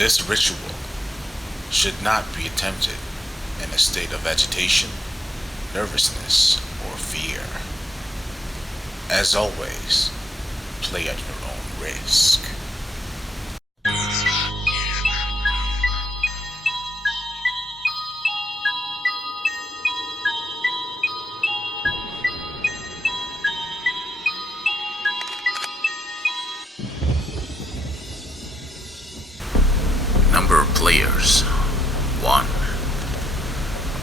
This ritual should not be attempted in a state of agitation, nervousness, or fear. As always, play at your own risk. Number of players, 1.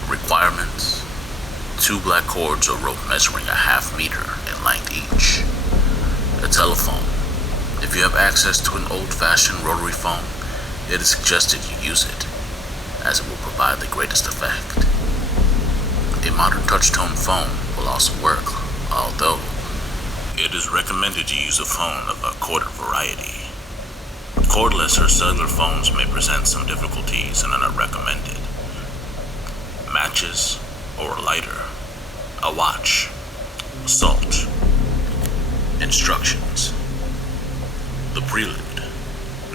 Requirements: 2 black cords or rope measuring a half-meter in length each. A telephone. If you have access to an old-fashioned rotary phone, it is suggested you use it, as it will provide the greatest effect. A modern touch-tone phone will also work, although it is recommended you use a phone of a corded variety. Cordless or cellular phones may present some difficulties and are not recommended. Matches or a lighter, a watch, salt. Instructions. The prelude.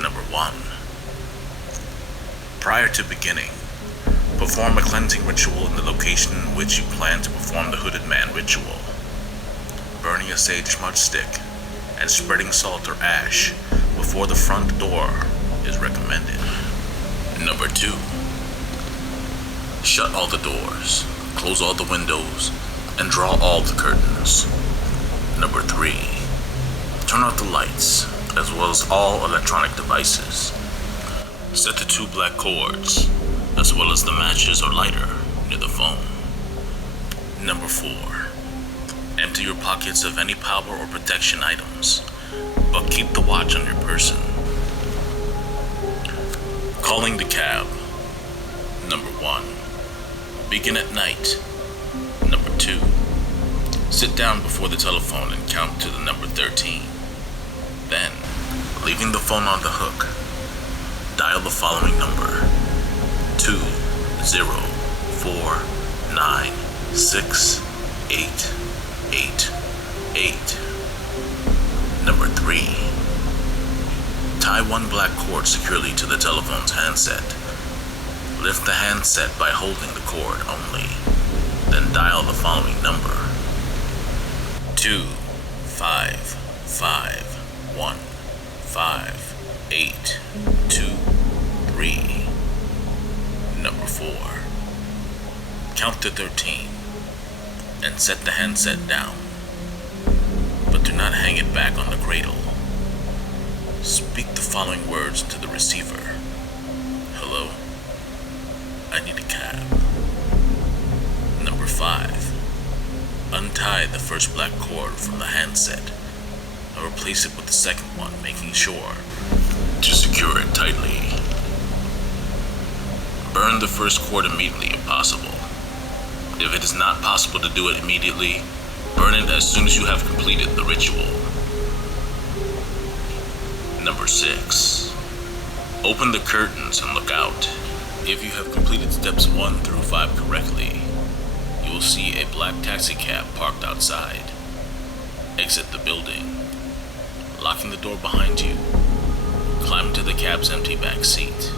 Number 1. Prior to beginning, perform a cleansing ritual in the location in which you plan to perform the Hooded Man ritual. Burning a sage smudge stick and spreading salt or ash before the front door is recommended. Number 2. Shut all the doors, close all the windows, and draw all the curtains. Number 3. Turn off the lights, as well as all electronic devices. Set the 2 black cords, as well as the matches or lighter, near the phone. Number 4. Empty your pockets of any power or protection items, but keep the watch on your person. Calling the cab. Number 1. Begin at night. Number 2. Sit down before the telephone and count to the number 13. Then, leaving the phone on the hook, dial the following number: 204968888. Number 3. Tie 1 black cord securely to the telephone's handset. Lift the handset by holding the cord only. Then dial the following number: 255155823. Number 4. Count to 13 and set the handset down, but do not hang it back on the cradle. Speak the following words to the receiver: hello, I need a cab. Number 5. Untie the first black cord from the handset and replace it with the second one, making sure to secure it tightly. Burn the first cord immediately if possible. If it is not possible to do it immediately, burn it as soon as you have completed the ritual. Number 6. Open the curtains and look out. If you have completed steps 1 through 5 correctly, you will see a black taxi cab parked outside. Exit the building. Locking the door behind you, climb into the cab's empty back seat.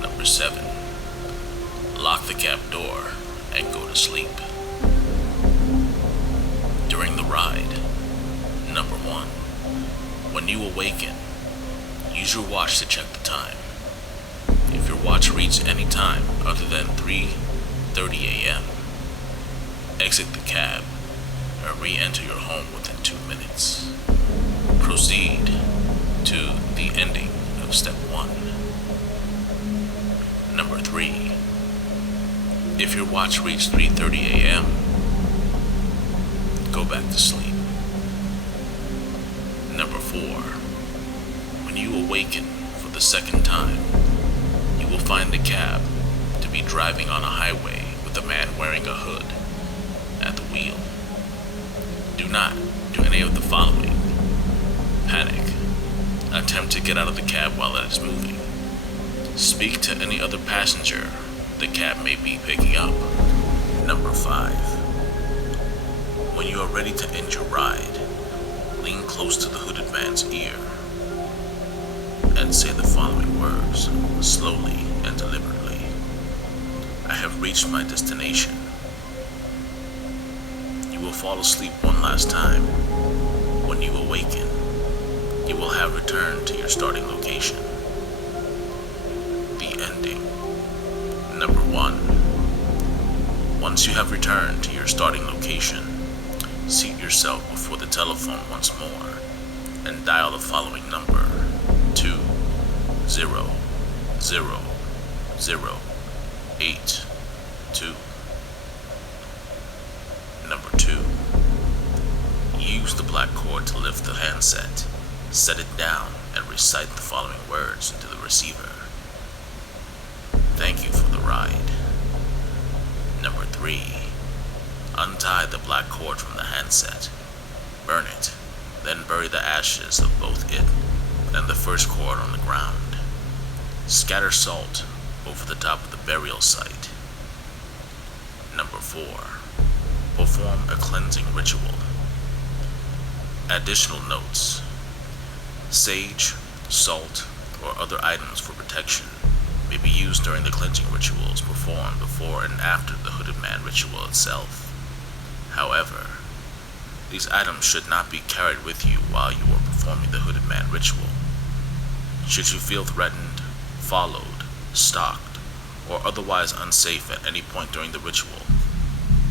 Number 7. Lock the cab door and go to sleep. During the ride. Number 1. When you awaken, use your watch to check the time. If your watch reads any time other than 3:30 a.m., exit the cab and re-enter your home within 2 minutes. Proceed to the ending of step 1. Number 3. If your watch reads 3:30 a.m., go back to sleep. Number 4. When you awaken for the second time, you will find the cab to be driving on a highway with a man wearing a hood at the wheel. Do not do any of the following: panic, attempt to get out of the cab while it is moving, speak to any other passenger the cab may be picking up. Number 5. When you are ready to end your ride, lean close to the hooded man's ear. and say the following words, slowly and deliberately. I have reached my destination. You will fall asleep one last time. When you awaken, you will have returned to your starting location. The ending. Number 1. Once you have returned to your starting location, seat yourself before the telephone once more and dial the following number: 2000882. Number 2. Use the black cord to lift the handset, set it down, and recite the following words into the receiver. Thank you for the ride. Number 3. Untie the black cord from the handset, burn it, then bury the ashes of both it and the first cord on the ground. Scatter salt over the top of the burial site. Number 4. Perform a cleansing ritual. Additional notes: sage, salt, or other items for protection may be used during the cleansing rituals performed before and after the Hooded Man ritual itself. However, these items should not be carried with you while you are performing the Hooded Man ritual. Should you feel threatened, followed, stalked, or otherwise unsafe at any point during the ritual,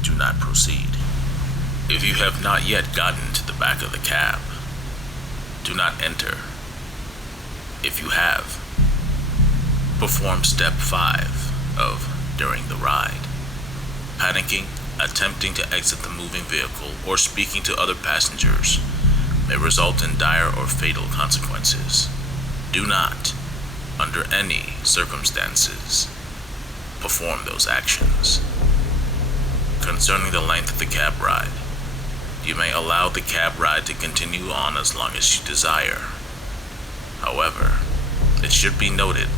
do not proceed. If you have not yet gotten to the back of the cab, do not enter. If you have, perform step 5 of during the ride. Panicking, attempting to exit the moving vehicle, or speaking to other passengers may result in dire or fatal consequences. Do not, under any circumstances, perform those actions. Concerning the length of the cab ride, you may allow the cab ride to continue on as long as you desire. However, it should be noted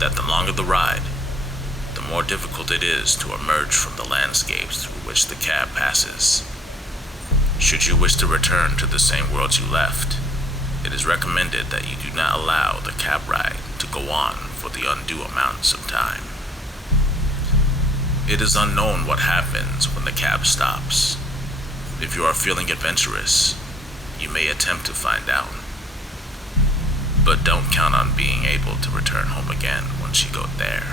that the longer the ride, the more difficult it is to emerge from the landscapes through which the cab passes. Should you wish to return to the same world you left, it is recommended that you do not allow the cab ride to go on for the undue amounts of time. It is unknown what happens when the cab stops. If you are feeling adventurous, you may attempt to find out. But don't count on being able to return home again once you go there.